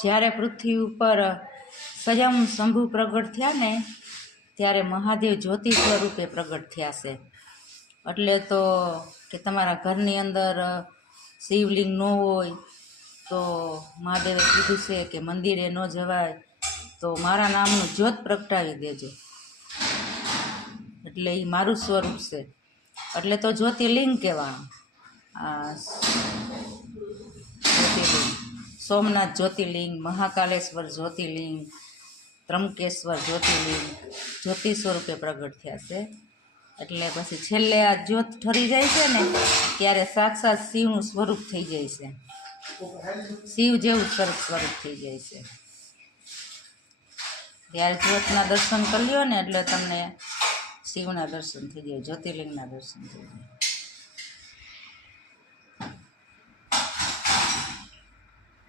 જ્યારે પૃથ્વી ઉપર સ્વયં શંભુ પ્રગટ થયા ને ત્યારે મહાદેવ જ્યોતિ સ્વરૂપે પ્રગટ થયા છે. એટલે તો કે તમારા ઘરની અંદર શિવલિંગ ન હોય તો મહાદેવે કીધું છે કે મંદિરે ન જવાય, તો મારા નામનું જ્યોત પ્રગટાવી દેજો. એટલે એ મારું સ્વરૂપ છે, એટલે તો જ્યોતિર્લિંગ કહેવાનું. આ જ્યોતિર્લિંગ સોમનાથ જ્યોતિર્લિંગ, મહાકાલેશ્વર જ્યોતિર્લિંગ, ત્રંબકેશ્વર જ્યોતિર્લિંગ જ્યોતિ સ્વરૂપે પ્રગટ થયા છે. એટલે પછી છેલ્લે આ જ્યોત ઠરી જાય છે ને ત્યારે સાક્ષાત શિવનું સ્વરૂપ થઈ જાય છે, શિવ જેવું સ્વરૂપ થઈ જાય છે. ત્યારે જ્યોતના દર્શન કરી લ્યો ને એટલે તમને શિવના દર્શન થઈ જાય, જ્યોતિર્લિંગના દર્શન થઈ જાય.